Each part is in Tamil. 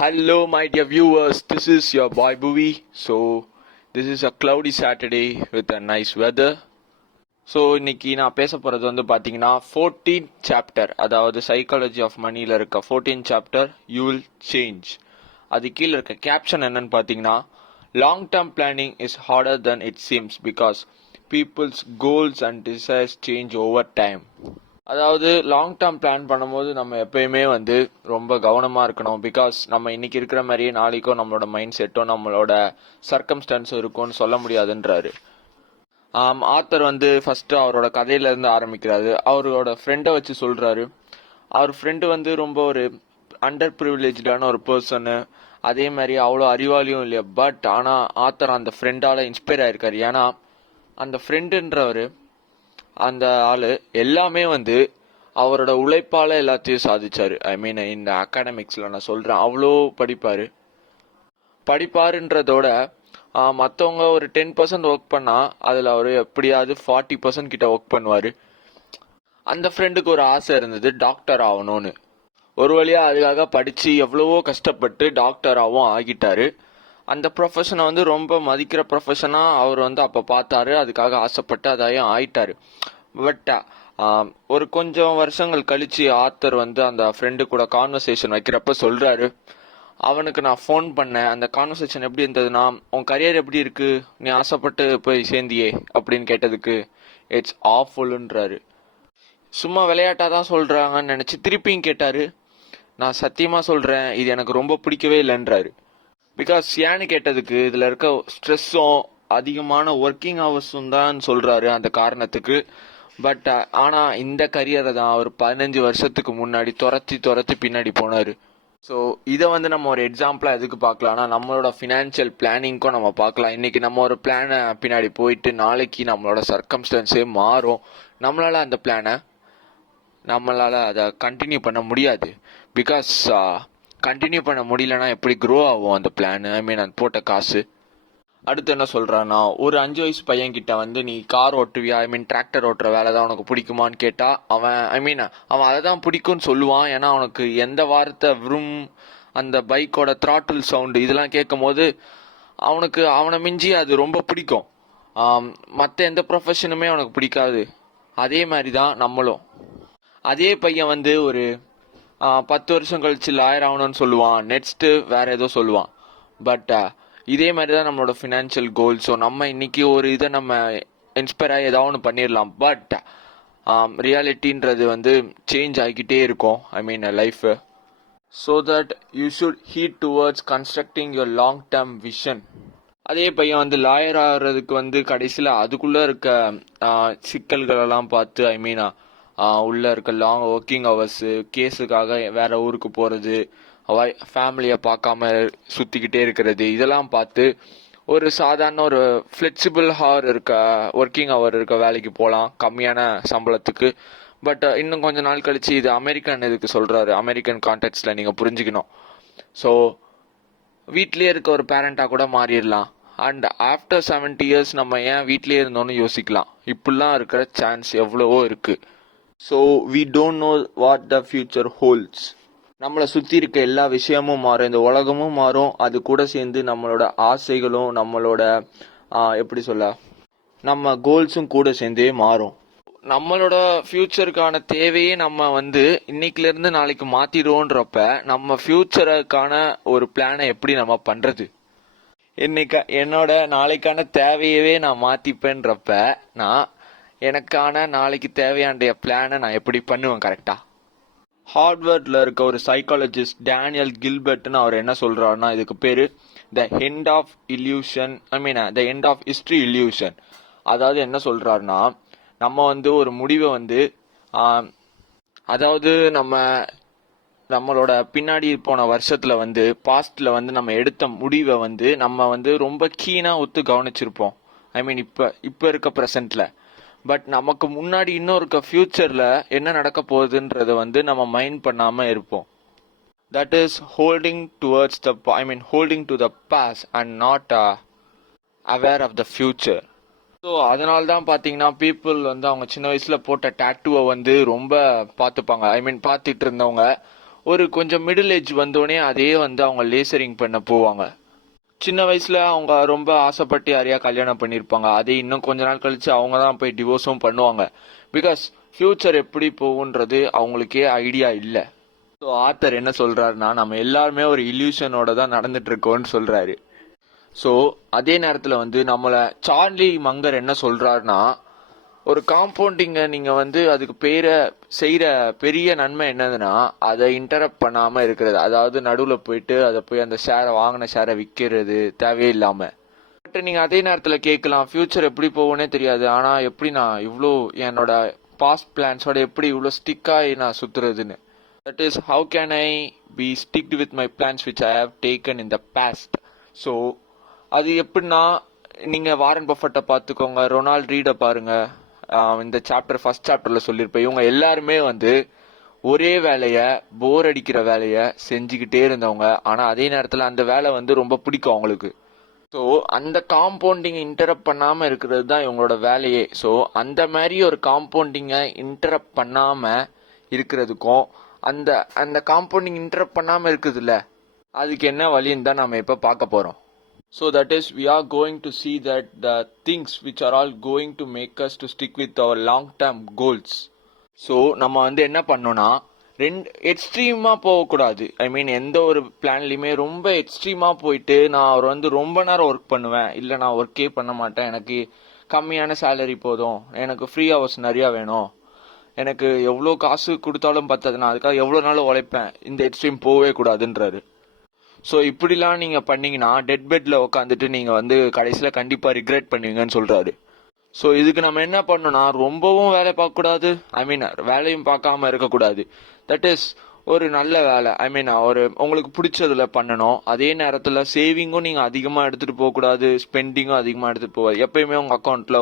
Hello, my dear viewers. This is your boy Bowie. So, this is a cloudy Saturday with a nice weather. So இன்னைக்கு நான் பேச போகிறது வந்து பார்த்தீங்கன்னா 14th சாப்டர், அதாவது சைக்காலஜி ஆஃப் மணியில் இருக்க 14th chapter you will change. அது கீழே இருக்க கேப்ஷன் என்னன்னு பார்த்தீங்கன்னா, long term planning is harder than it seems because peoples goals and desires change over time. அதாவது லாங் டேர்ம் பிளான் பண்ணும்போது நம்ம எப்பயுமே வந்து ரொம்ப கவனமாக இருக்கணும். பிகாஸ் நம்ம இன்னைக்கு இருக்கிற மாதிரியே நாளைக்கோ நம்மளோட மைண்ட் செட்டோ நம்மளோட சர்க்கம்ஸ்டன்ஸும் இருக்கும்னு சொல்ல முடியாதுன்றாரு. ஆத்தர் வந்து ஃபர்ஸ்ட் அவரோட கதையிலேருந்து ஆரம்பிக்கிறாரு. அவரோட ஃப்ரெண்டை வச்சு சொல்கிறாரு. அவர் ஃப்ரெண்டு வந்து ரொம்ப ஒரு அண்டர் ப்ரிவிலேஜான ஒரு பர்சனு, அதே மாதிரி அவ்வளோ அறிவாளியும் இல்லையா. பட் ஆனால் ஆத்தர் அந்த ஃப்ரெண்டால் இன்ஸ்பயர் ஆயிருக்காரு. ஏன்னா அந்த ஃப்ரெண்டுன்றவர், அந்த ஆள் எல்லாமே வந்து அவரோட உழைப்பால் எல்லாத்தையும் சாதிச்சார். ஐ மீன் இந்த அகாடமிக்ஸில் நான் சொல்கிறேன், அவ்வளோ படிப்பாருன்றதோட மற்றவங்க ஒரு 10% ஒர்க் பண்ணால் அதில் அவர் எப்படியாவது 40% கிட்ட ஒர்க் பண்ணுவார். அந்த ஃப்ரெண்டுக்கு ஒரு ஆசை இருந்தது, டாக்டர் ஆகணும்னு. ஒரு வழியாக அதுக்காக படித்து எவ்வளவோ கஷ்டப்பட்டு டாக்டராகவும் ஆகிட்டாரு. அந்த ப்ரொஃபஷனை வந்து ரொம்ப மதிக்கிற ப்ரொஃபஷனாக அவர் வந்து அப்போ பார்த்தாரு. அதுக்காக ஆசைப்பட்டு அதையும் ஆயிட்டாரு. பட் ஒரு கொஞ்சம் வருஷங்கள் கழித்து ஆத்தர் வந்து அந்த ஃப்ரெண்டு கூட கான்வர்சேஷன் வைக்கிறப்ப சொல்கிறாரு, அவனுக்கு நான் ஃபோன் பண்ணேன். அந்த கான்வர்சேஷன் எப்படி இருந்ததுன்னா, உன் கரியர் எப்படி இருக்கு, நீ ஆசைப்பட்டு போய் சேர்ந்தியே அப்படின்னு கேட்டதுக்கு இட்ஸ் ஆஃபுல்ன்றாரு. சும்மா விளையாட்டாக தான் சொல்கிறாங்கன்னு நினச்சி திருப்பியும் கேட்டார். நான் சத்தியமாக சொல்கிறேன், இது எனக்கு ரொம்ப பிடிக்கவே இல்லைன்றாரு. பிகாஸ் ஏன்னு கேட்டதுக்கு இதில் இருக்க ஸ்ட்ரெஸ்ஸும் அதிகமான ஒர்க்கிங் ஹவர்ஸும் தான் சொல்கிறாரு அந்த காரணத்துக்கு. பட் ஆனால் இந்த கரியரை தான் அவர் 15 வருஷத்துக்கு முன்னாடி துரத்தி பின்னாடி போனார். ஸோ இதை வந்து நம்ம ஒரு எக்ஸாம்பிளாக எதுக்கு பார்க்கலாம்னா, நம்மளோட ஃபினான்ஷியல் பிளானிங்க்கும் நம்ம பார்க்கலாம். இன்றைக்கி நம்ம ஒரு பிளானை பின்னாடி போயிட்டு நாளைக்கு நம்மளோட சர்க்கம்ஸ்டன்ஸே மாறும். நம்மளால் அதை கண்டினியூ பண்ண முடியாது. பிகாஸ் கண்டினியூ பண்ண முடியலன்னா எப்படி க்ரோ ஆகும் அந்த பிளான், ஐ மீன் அது போட்ட காசு. அடுத்து என்ன சொல்கிறான்னா, ஒரு 5 வயசு பையன்கிட்ட வந்து நீ கார் ஓட்டுவியா, ஐ மீன் டிராக்டர் ஓட்டுற வேலை தான் உனக்கு பிடிக்குமான்னு கேட்டால் அவன் அதை தான் பிடிக்கும்னு சொல்லுவான். ஏன்னா அவனுக்கு எந்த வார்த்தை விரும், அந்த பைக்கோட த்ராட்டில் சவுண்டு இதெல்லாம் கேட்கும் போது அவனை மிஞ்சி அது ரொம்ப பிடிக்கும். மற்ற எந்த ப்ரொஃபஷனுமே அவனுக்கு பிடிக்காது. அதே மாதிரி தான் நம்மளும். அதே பையன் வந்து ஒரு 10 வருஷம் கழிச்சு லாயர் ஆகணும்னு சொல்லுவான், நெக்ஸ்ட்டு வேற ஏதோ சொல்லுவான். பட் இதே மாதிரி தான் நம்மளோட ஃபினான்ஷியல் கோல். ஸோ நம்ம இன்னைக்கு ஒரு இதை நம்ம இன்ஸ்பயர் ஆகி ஏதாவது ஒன்று பண்ணிடலாம். பட் ரியாலிட்டின்றது வந்து சேஞ்ச் ஆகிக்கிட்டே இருக்கும், I mean life. So that you should head towards constructing your long term vision. அதே பையன் வந்து லாயர் ஆகிறதுக்கு வந்து கடைசியில் அதுக்குள்ளே இருக்க சிக்கல்களெல்லாம் பார்த்து, ஐ மீன் உள்ளே இருக்க லாங் ஒர்க்கிங் ஹவர்ஸு, கேஸுக்காக வேற ஊருக்கு போகிறது, ஃபேமிலியை பார்க்காம சுற்றிக்கிட்டே இருக்கிறது, இதெல்லாம் பார்த்து ஒரு சாதாரண ஒரு ஃப்ளெக்சிபிள் ஒர்க்கிங் ஹவர் இருக்க வேலைக்கு போகலாம் கம்மியான சம்பளத்துக்கு. பட் இன்னும் கொஞ்சம் நாள் கழிச்சு இது அமெரிக்கன் இதுக்கு சொல்கிறாரு, அமெரிக்கன் கான்டெக்ட்ஸில் நீங்கள் புரிஞ்சுக்கணும். ஸோ வீட்லேயே இருக்க ஒரு பேரண்டாக கூட மாறிடலாம். அண்ட் ஆஃப்டர் 70 இயர்ஸ் நம்ம ஏன் வீட்லேயே இருந்தோன்னு யோசிக்கலாம். இப்படிலாம் இருக்கிற சான்ஸ் எவ்வளவோ இருக்குது. So we don't know what the future holds. நம்மளை சுற்றி இருக்க எல்லா விஷயமும் மாறும், இந்த உலகமும் மாறும். அது கூட சேர்ந்து நம்மளோட ஆசைகளும் நம்மளோட நம்ம கோல்ஸும் கூட சேர்ந்தே மாறும். நம்மளோட ஃபியூச்சருக்கான தேவையே நம்ம வந்து இன்னைக்குலேருந்து நாளைக்கு மாற்றிடுவோன்றப்ப நம்ம ஃபியூச்சருக்கான ஒரு பிளானை எப்படி நம்ம பண்ணுறது? என்னோட நாளைக்கான தேவையவே நான் மாற்றிப்பேன்றப்ப நான் எனக்கான நாளைக்கு தேவையான பிளானை நான் எப்படி பண்ணுவேன் கரெக்டாக? ஹார்வர்டில் இருக்க ஒரு சைக்காலஜிஸ்ட் டேனியல் கில்பர்ட்னு அவர் என்ன சொல்கிறாருன்னா, இதுக்கு பேர் the end of illusion, the end of history illusion. அதாவது என்ன சொல்கிறாருன்னா, நம்ம வந்து ஒரு முடிவை வந்து அதாவது நம்மளோட பின்னாடி போன வருஷத்தில் வந்து பாஸ்டில் வந்து நம்ம எடுத்த முடிவை வந்து நம்ம வந்து ரொம்ப கீனாக ஒத்து கவனிச்சிருப்போம், ஐ மீன் இப்போ இருக்க ப்ரெசண்ட்டில். பட் நமக்கு முன்னாடி இன்னும் இருக்க ஃபியூச்சரில் என்ன நடக்க போகுதுன்றதை வந்து நம்ம மைண்ட் பண்ணாமல் இருப்போம். That is holding to the past and not aware of the future. So அதனால தான் பார்த்தீங்கன்னா பீப்புள் வந்து அவங்க சின்ன வயசில் போட்ட டேட்டூவை வந்து ரொம்ப பார்த்துப்பாங்க. பார்த்துட்டு இருந்தவங்க ஒரு கொஞ்சம் மிடில் ஏஜ் வந்தோடனே அதே வந்து அவங்க லேசரிங் பண்ண போவாங்க. சின்ன வயசுல அவங்க ரொம்ப ஆசைப்பட்டு யாரையா கல்யாணம் பண்ணியிருப்பாங்க. அதே இன்னும் கொஞ்ச நாள் கழிச்சு அவங்க தான் போய் டிவோர்ஸும் பண்ணுவாங்க. பிகாஸ் ஃபியூச்சர் எப்படி போகுன்றது அவங்களுக்கே ஐடியா இல்லை. ஸோ ஆத்தர் என்ன சொல்றாருன்னா, நம்ம எல்லாருமே ஒரு இல்யூஷனோட தான் நடந்துட்டு இருக்கோம்னு சொல்றாரு. ஸோ அதே நேரத்தில் வந்து நம்மளை சார்லி மங்கர் என்ன சொல்றாருன்னா, ஒரு காம்பவுண்டிங்கை நீங்க வந்து அதுக்கு பேரை செய்யற பெரிய நன்மை என்னதுன்னா, அதை இன்டரப்ட் பண்ணாம இருக்கிறது. அதாவது நடுவில் போயிட்டு அதை போய் அந்த ஷேரை வாங்கின ஷேரை விற்கிறது தேவையில்லாம. பட் நீங்க அதே நேரத்தில் கேட்கலாம், ஃபியூச்சர் எப்படி போகும்னே தெரியாது, ஆனா எப்படி நான் இவ்வளோ என்னோட பாஸ்ட் பிளான்ஸோட எப்படி இவ்வளோ ஸ்டிக்காகி நான் சுத்துறதுன்னு. That is how can I be sticked with my plans which I have taken in the past. So அது எப்படின்னா, நீங்க வாரன் பஃபட்டை பார்த்துக்கோங்க, ரொனால்ட் ரீடை பாருங்க. இந்த ஃபர்ஸ்ட் சாப்டர்ல சொல்லியிருப்பேன். இவங்க எல்லாருமே வந்து ஒரே வேலைய, போர் அடிக்கிற வேலைய செஞ்சுக்கிட்டே இருந்தவங்க. ஆனா அதே நேரத்துல அந்த வேலை வந்து ரொம்ப பிடிக்கும் அவங்களுக்கு. ஸோ அந்த காம்பவுண்டிங் இன்டரப்ட் பண்ணாம இருக்கிறது தான் இவங்களோட வேலையே. ஸோ அந்த மாதிரி ஒரு காம்பவுண்டிங்கை இன்டரப்ட் பண்ணாம இருக்கிறதுக்கும் அந்த அந்த காம்பவுண்டிங் இன்டரப்ட் பண்ணாம இருக்குதுல்ல, அதுக்கு என்ன வழின்னு தான் நம்ம இப்ப பார்க்க போறோம். So that is, we are going to see that the things which are all going to make us to stick with our long term goals. So நம்ம வந்து என்ன பண்ணோம்னா, எக்ஸ்ட்ரீமா போகக்கூடாது. ஐ மீன் எந்த ஒரு பிளான்லையுமே ரொம்ப எக்ஸ்ட்ரீமா போயிட்டு நான் அவர் வந்து ரொம்ப நேரம் ஒர்க் பண்ணுவேன், இல்லை நான் ஒர்க்கே பண்ண மாட்டேன், எனக்கு கம்மியான சேலரி போதும், எனக்கு ஃப்ரீ ஹவர்ஸ் நிறையா வேணும், எனக்கு எவ்வளோ காசு கொடுத்தாலும் பத்தாது, நான் அதுக்காக எவ்வளோ நாளும் உழைப்பேன், இந்த எக்ஸ்ட்ரீம் போகவே கூடாதுன்றாரு. ஸோ இப்படிலாம் நீங்கள் பண்ணீங்கன்னா டெட் பெட்டில் உட்காந்துட்டு நீங்கள் வந்து கடைசியில் கண்டிப்பாக ரிக்ரெட் பண்ணுவீங்கன்னு சொல்கிறாரு. ஸோ இதுக்கு நம்ம என்ன பண்ணணும்னா, ரொம்பவும் வேலை பார்க்கக்கூடாது, ஐ மீன் வேலையும் பார்க்காம இருக்கக்கூடாது. தட் இஸ் ஒரு நல்ல வேலை, ஐ மீன் ஒரு உங்களுக்கு பிடிச்சதுல பண்ணணும். அதே நேரத்தில் சேவிங்கும் நீங்கள் அதிகமாக எடுத்துகிட்டு போகக்கூடாது, ஸ்பெண்டிங்கும் அதிகமாக எடுத்துகிட்டு போகாது. எப்பயுமே உங்கள் அக்கௌண்ட்டில்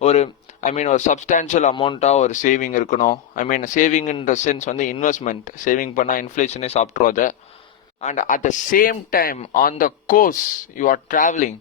ஒரு ஐ மீன் ஒரு சப்ஸ்டான்ஷியல் அமௌண்ட்டாக ஒரு சேவிங் இருக்கணும். ஐ மீன் சேவிங்ன்ற சென்ஸ் வந்து இன்வெஸ்ட்மெண்ட். சேவிங் பண்ணால் இன்ஃப்ளேஷனே சாப்பிட்ரும் அதை. And at the same time, on the course you are traveling,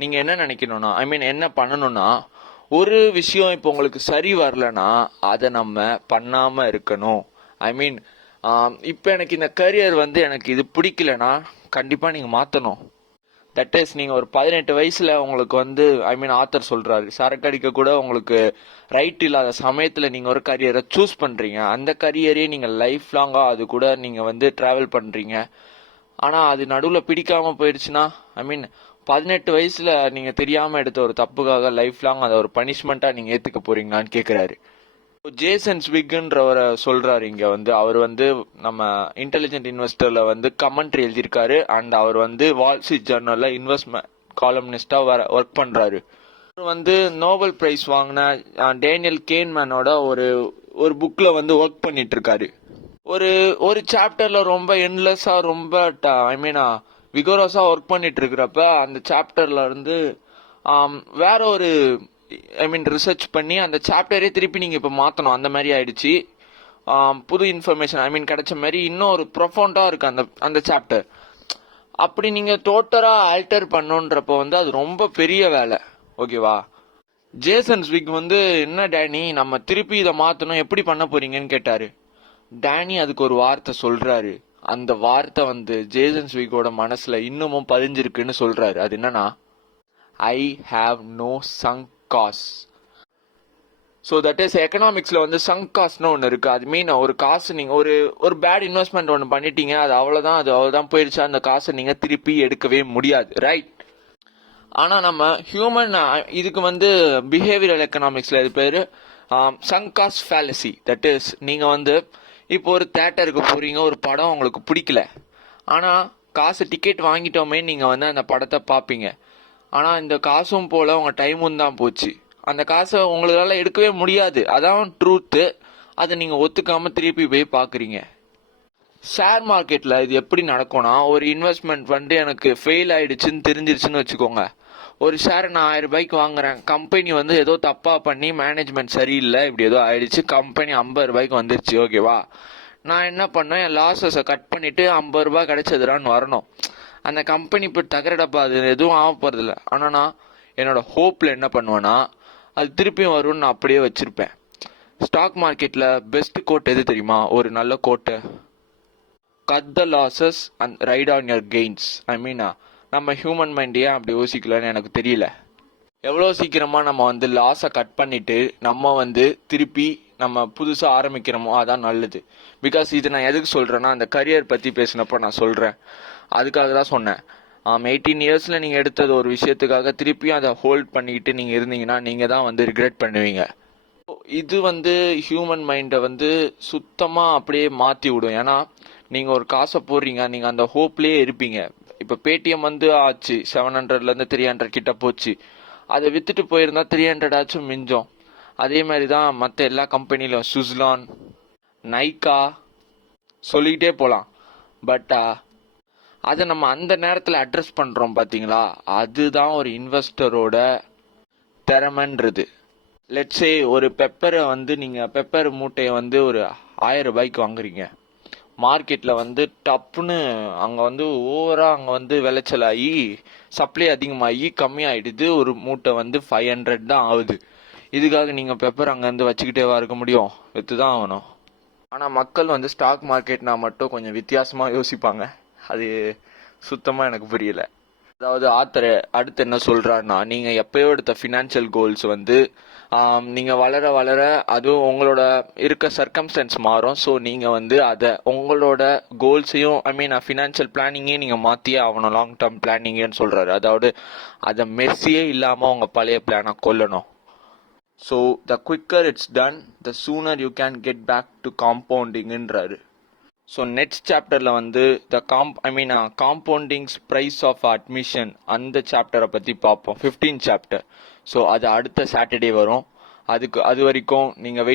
நீங்க என்ன நினைக்கணும்னா, ஐ மீன் என்ன பண்ணணும்னா, ஒரு விஷயம் இப்போ உங்களுக்கு சரி வரலன்னா அதை நம்ம பண்ணாம இருக்கணும். ஐ மீன் இப்போ எனக்கு இந்த கரியர் வந்து எனக்கு இது பிடிக்கலன்னா கண்டிப்பா நீங்க மாத்தணும். தட் இஸ், நீங்க ஒரு 18 வயசுல உங்களுக்கு வந்து ஐ மீன் ஆத்தர் சொல்றாரு, சரக்கு அடிக்க கூட உங்களுக்கு ரைட் இல்லாத சமயத்துல நீங்க ஒரு கரியரை சூஸ் பண்றீங்க. அந்த கரியரே நீங்க லைஃப் லாங்கா அது கூட நீங்க வந்து டிராவல் பண்றீங்க. ஆனால் அது நடுவில் பிடிக்காமல் போயிடுச்சுன்னா, ஐ மீன் 18 வயசில் நீங்கள் தெரியாமல் எடுத்த ஒரு தப்புக்காக லைஃப் லாங் அதை ஒரு பனிஷ்மெண்ட்டாக நீங்கள் ஏற்றுக்க போறீங்களான்னு கேட்குறாரு. ஜேசன் ஸ்விக்ன்றவரை சொல்கிறாரு இங்கே வந்து. அவர் வந்து நம்ம இன்டெலிஜென்ட் இன்வெஸ்டரில் வந்து கமெண்ட்ரி எழுதியிருக்காரு. அண்ட் அவர் வந்து வால் ஸ்ட்ரீட் ஜர்னலில் இன்வெஸ்ட்மெண்ட் காலம்னிஸ்டாக ஒர்க் பண்ணுறாரு. அவர் வந்து நோபல் பிரைஸ் வாங்கின டேனியல் கேன்மேனோட ஒரு புக்கில் வந்து ஒர்க் பண்ணிட்டு இருக்காரு. ஒரு சாப்டர்ல ரொம்ப என்லெஸ்ஸா ரொம்ப ஐ மீன் விகோரஸா ஒர்க் பண்ணிட்டு இருக்கிறப்ப அந்த சாப்டர்ல இருந்து வேற ஒரு ஐ மீன் ரிசர்ச் பண்ணி அந்த சாப்டரே திருப்பி நீங்க இப்ப மாத்தணும், அந்த மாதிரி ஆயிடுச்சு. புது இன்ஃபர்மேஷன் ஐ மீன் கிடைச்ச மாதிரி இன்னும் ஒரு ப்ரொஃபவுண்டா இருக்கு அந்த சாப்டர். அப்படி நீங்க டோட்டலா ஆல்டர் பண்ணுன்றப்ப வந்து அது ரொம்ப பெரிய வேலை. ஓகேவா? ஜேசன் ஸ்விக் வந்து, என்ன டேனி நம்ம திருப்பி இதை மாத்தணும், எப்படி பண்ண போறீங்கன்னு கேட்டாரு. டேனி அதுக்கு ஒரு வார்த்தை சொல்றாரு. அந்த வார்த்தை வந்து ஜேசன் ஸ்விக்கோட மனசுல இன்னமும் பதிஞ்சிருக்குன்னு சொல்றாரு. அது என்னன்னா, I have no sunk cost. So that is, எக்கனாமிக்ஸ்ல வந்து சங்க் காஸ்ட்னு ஒன்று இருக்கு. அது மீன் ஒரு காசு நீங்க ஒரு பேட் இன்வெஸ்ட்மெண்ட் ஒன்று பண்ணிட்டீங்க, அது அவ்வளவுதான் போயிடுச்சு, அந்த காசை நீங்க திருப்பி எடுக்கவே முடியாது, ரைட்? ஆனா நம்ம ஹியூமன் இதுக்கு வந்து பிஹேவியரல் எக்கனாமிக்ஸ்ல இது பேரு chunk cost fallacy. That is, நீங்க வந்து இப்போ ஒரு தேட்டருக்கு போறீங்க, ஒரு படம் உங்களுக்கு பிடிக்கல, ஆனா காசு டிக்கெட் வாங்கிட்டோமே நீங்க வந்து அந்த படத்தை பார்ப்பீங்க. ஆனா இந்த காசும் போல உங்க டைமும் தான் போச்சு, அந்த காசை உங்களால எடுக்கவே முடியாது, அதான் ட்ரூத்து. அதை நீங்க ஒத்துக்காம திருப்பி போய் பாக்குறீங்க. ஷேர் மார்க்கெட்ல இது எப்படி நடக்கும்னா, ஒரு இன்வெஸ்ட்மெண்ட் வந்து எனக்கு ஃபெயில் ஆயிடுச்சுன்னு தெரிஞ்சிருச்சுன்னு வச்சுக்கோங்க. ஒரு ஷேர் நான் 1000 ரூபாய்க்கு வாங்குறேன், கம்பெனி வந்து ஏதோ தப்பா பண்ணி மேனேஜ்மெண்ட் சரியில்லை, இப்படி ஏதோ ஆயிடுச்சு, கம்பெனி 50 ரூபாய்க்கு வந்துருச்சு. ஓகேவா? நான் என்ன பண்ணேன், என் லாஸஸை கட் பண்ணிட்டு 50 ரூபாய் கிடைச்சதுடான்னு வரணும். அந்த கம்பெனி இப்போ தகரடப்பா, அது எதுவும் ஆக போறது இல்லை. ஆனா நான் என்னோட ஹோப்ல என்ன பண்ணுவேன்னா, அது திருப்பியும் வரும்னு நான் அப்படியே வச்சிருப்பேன். ஸ்டாக் மார்க்கெட்ல பெஸ்ட் கோட் எது தெரியுமா? ஒரு நல்ல quote cut the losses and ride on your gains. I mean நம்ம ஹியூமன் மைண்ட் ஏன் அப்படி யோசிக்கலன்னு எனக்கு தெரியல. எவ்வளோ சீக்கிரமாக நம்ம வந்து லாஸை கட் பண்ணிவிட்டு நம்ம வந்து திருப்பி நம்ம புதுசாக ஆரம்பிக்கிறோமோ அதான் நல்லது. பிகாஸ் இது நான் எதுக்கு சொல்கிறேன்னா, அந்த கரியர் பற்றி பேசினப்போ நான் சொல்கிறேன், அதுக்காக தான் சொன்னேன். 18 இயர்ஸில் நீங்கள் எடுத்தது ஒரு விஷயத்துக்காக திருப்பியும் அதை ஹோல்ட் பண்ணிக்கிட்டு நீங்கள் இருந்தீங்கன்னா நீங்கள் தான் வந்து ரிக்ரெட் பண்ணுவீங்க. இது வந்து ஹியூமன் மைண்டை வந்து சுத்தமாக அப்படியே மாற்றி விடும். ஏன்னா நீங்கள் ஒரு காசை போடுறீங்க, நீங்கள் அந்த ஹோப்லேயே இருப்பீங்க. இப்போ பேடிஎம் வந்து ஆச்சு 700லேருந்து 300 கிட்ட போச்சு. அதை விற்றுட்டு போயிருந்தா 300 ஆச்சும் மிஞ்சம். அதே மாதிரி தான் மற்ற எல்லா கம்பெனிலும் சுஸ்லான், நைக்கா சொல்லிக்கிட்டே போகலாம். பட் அதை நம்ம அந்த நேரத்தில் அட்ரஸ் பண்ணுறோம் பார்த்தீங்களா, அதுதான் ஒரு இன்வெஸ்டரோட திறமைன்றது. லெட்ஸே ஒரு பெப்பரை வந்து நீங்கள் பெப்பர் மூட்டையை வந்து ஒரு 1000 ரூபாய்க்கு வாங்குறீங்க. மார்க்கெட்டில் வந்து டப்புன்னு அங்கே வந்து ஓவராக அங்கே வந்து விளைச்சலாகி சப்ளை அதிகமாகி கம்மியாகிடுது. ஒரு மூட்டை வந்து 500 தான் ஆகுது. இதுக்காக நீங்கள் பெப்பர் அங்கேருந்து வச்சுக்கிட்டேவா இருக்க முடியும்? விற்று தான் ஆகணும். ஆனால் மக்கள் வந்து ஸ்டாக் மார்க்கெட்னா மட்டும் கொஞ்சம் வித்தியாசமாக யோசிப்பாங்க. அது சுத்தமாக எனக்கு புரியல. அதாவது ஆத்தர் அடுத்து என்ன சொல்கிறாருன்னா, நீங்கள் எப்பயோ எடுத்த ஃபினான்ஷியல் கோல்ஸ் வந்து நீங்கள் வளர வளர அதுவும் உங்களோட இருக்க சர்க்கம்ஸ்டன்ஸ் மாறும். ஸோ நீங்கள் வந்து அதை உங்களோட கோல்ஸையும் ஃபினான்ஷியல் பிளானிங்கையும் நீங்கள் மாற்றியே ஆகணும். லாங் டேர்ம் பிளானிங்கன்னு சொல்கிறாரு. அதாவது அதை மெர்சியே இல்லாமல் உங்கள் பழைய பிளானை கொல்லணும். So the quicker it's done the sooner you can get back to காம்பவுண்டிங்ன்றாரு. ஸோ நெக்ஸ்ட் சாப்டரில் வந்து காம்பவுண்டிங்ஸ் ப்ரைஸ் ஆஃப் அட்மிஷன் அந்த சாப்டரை பற்றி பார்ப்போம். 15th chapter. ஸோ அது அடுத்த சாட்டர்டே வரும். அது வரைக்கும் நீங்கள்